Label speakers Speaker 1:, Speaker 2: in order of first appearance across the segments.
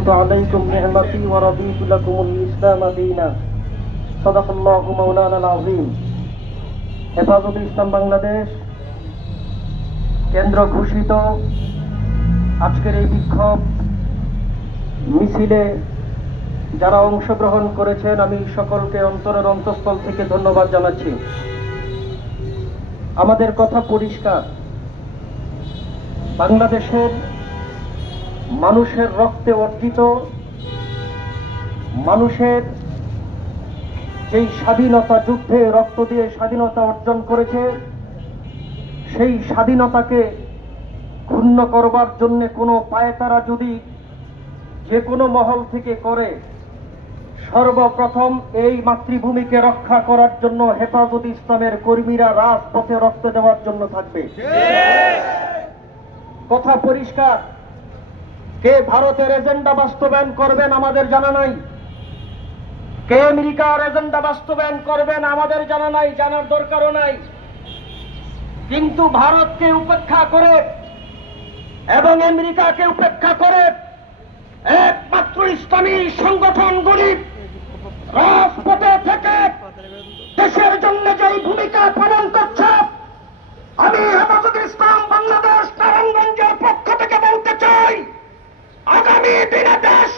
Speaker 1: أتممت عليكم نعمتي ورضيت لكم الإسلام دينا صدق الله مولانا العظيم হেফাজত ইসলাম বাংলাদেশ কেন্দ্র ঘোষিত আজকের এই বিক্ষোভ মিছিলে যারা অংশগ্রহণ করেছেন আমি সকলকে অন্তরের অন্তঃস্থল থেকে ধন্যবাদ জানাচ্ছি আমাদের কথা পরিষ্কার বাংলাদেশের মানুষের রক্তে অর্জিত মানুষের যেই স্বাধীনতা যুদ্ধে রক্ত দিয়ে স্বাধীনতা অর্জন করেছে সেই স্বাধীনতাকে ক্ষুণ্ণ করবার জন্য কোনো পায়তারা যদি যে কোনো মহল থেকে করে সর্বপ্রথম এই মাতৃভূমিকে রক্ষা করার জন্য হেফাজত ইসলামের কর্মীরা রাজপথে রক্ত দেওয়ার জন্য থাকবে। কথা পরিষ্কার। কে ভারতের এজেন্ডা বাস্তবায়ন করবেন আমাদের জানা নাই? কে আমেরিকার এজেন্ডা বাস্তবায়ন করবেন আমাদের জানা নাই, জানার দরকারও নাই। কিন্তু ভারতকে উপেক্ষা করে এবং আমেরিকাকে উপেক্ষা করে একমাত্র ইসলামী সংগঠনগুলি আগামী দিনে দেশ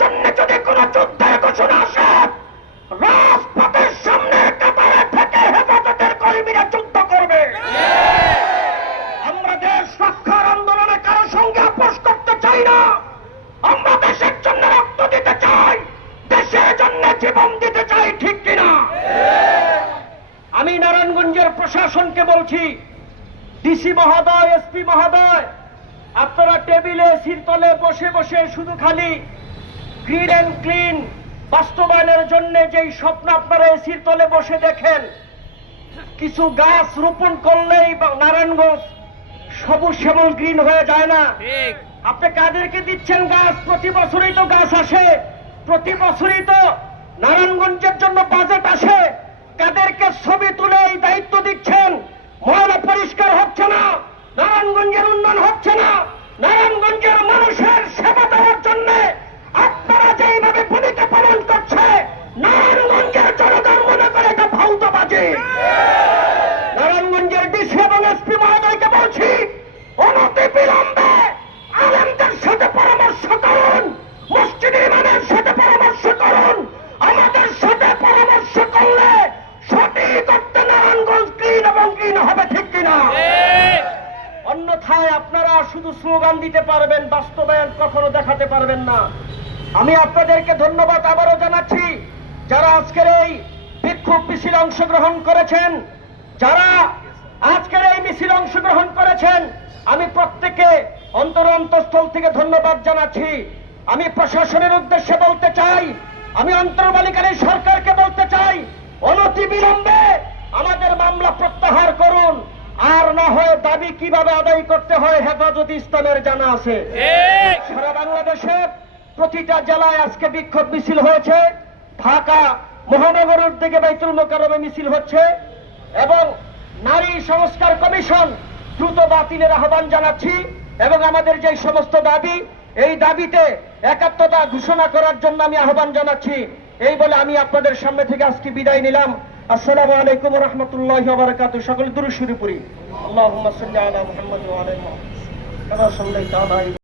Speaker 1: জন্য যদি কোন যুদ্ধের ঘোষণা আসে, রাজপথের সামনে কাতারে থেকে হেফাজতের কর্মীরা যুদ্ধ করবে। আমরা দেশ রক্ষার আন্দোলনে কারও সঙ্গে আপোষ করতে চাই না। আমরা দেশের জন্য রক্ত দিতে চাই, দেশের জন্য জীবন দিতে চাই, ঠিক কিনা? আমি নারায়ণগঞ্জের প্রশাসনকে বলছি, ডিসি মহোদয়, এসপি মহোদয় আপনারা টেবিলে সিরতলে বসে বসে শুধু খালি গ্রিন অ্যান্ড ক্লিন বাস্তবায়নের জন্য যেই স্বপ্ন আপনারা এসির তলে বসে দেখেন কিছু গাছ রোপণ করলেই বা নারায়ণগঞ্জ সবুজ শ্যামল গ্রিন হয়ে যায় না। আপনি কাদেরকে দিচ্ছেন গাছ? প্রতি বছরই তো গাছ আসে। প্রতি বছরই তো নারায়ণগঞ্জের জন্য বাজেট আসে। কাদেরকে ছবি তুলে এই দায়িত্ব দিচ্ছেন? ময়লা পরিষ্কার হচ্ছে না। নারায়ণগঞ্জের উন্নয়ন হচ্ছে না। নারায়ণগঞ্জের মানুষের শুধু স্লোগান দিতে পারবেন, বাস্তবায়ন কখনো দেখাতে পারবেন না। আমি আপনাদেরকে ধন্যবাদ আবারও জানাচ্ছি, যারা আজকের এই বিক্ষোভ মিছিলে অংশগ্রহণ করেছেন, যারা আজকের এই মিছিলে অংশগ্রহণ করেছেন, আমি প্রত্যেকে অন্তর অন্তঃস্থল থেকে ধন্যবাদ জানাচ্ছি। আমি প্রশাসনের উদ্দেশ্যে বলতে চাই, আমি অন্তর্বালিকারী সরকারকে বলতে চাই অনতি বিলম্বে আমাদের মামলা প্রত্যাহার করুন আর না হয় দাবি কীভাবে আদায় করতে হয় হেফাজত ইসলামের জানা আছে? সারা বাংলাদেশে প্রতিটা জেলায় আজকে বিক্ষোভ মিছিল হয়েছে। ঢাকা মহানগরের দিকে বাইতুল মোকারমে মিছিল হচ্ছে এবং নারী সংস্কার কমিশন দ্রুত বাতিলের আহ্বান জানাচ্ছি এবং আমাদের যে সমস্ত দাবি এই দাবিতে একাত্মতা ঘোষণা করার জন্য আমি আহ্বান জানাচ্ছি। এই বলে আমি আপনাদের সামনে থেকে আজকে বিদায় নিলাম। আসসালামু আলাইকুম রহমতুল্লাহ বারকাত সকল দুরুশুরি পুরি আল্লাহুম্মা সাল্লি আলা মুহাম্মদ ওয়া আলা মুহাম্মদ। কামা সাল্লাইতা আলা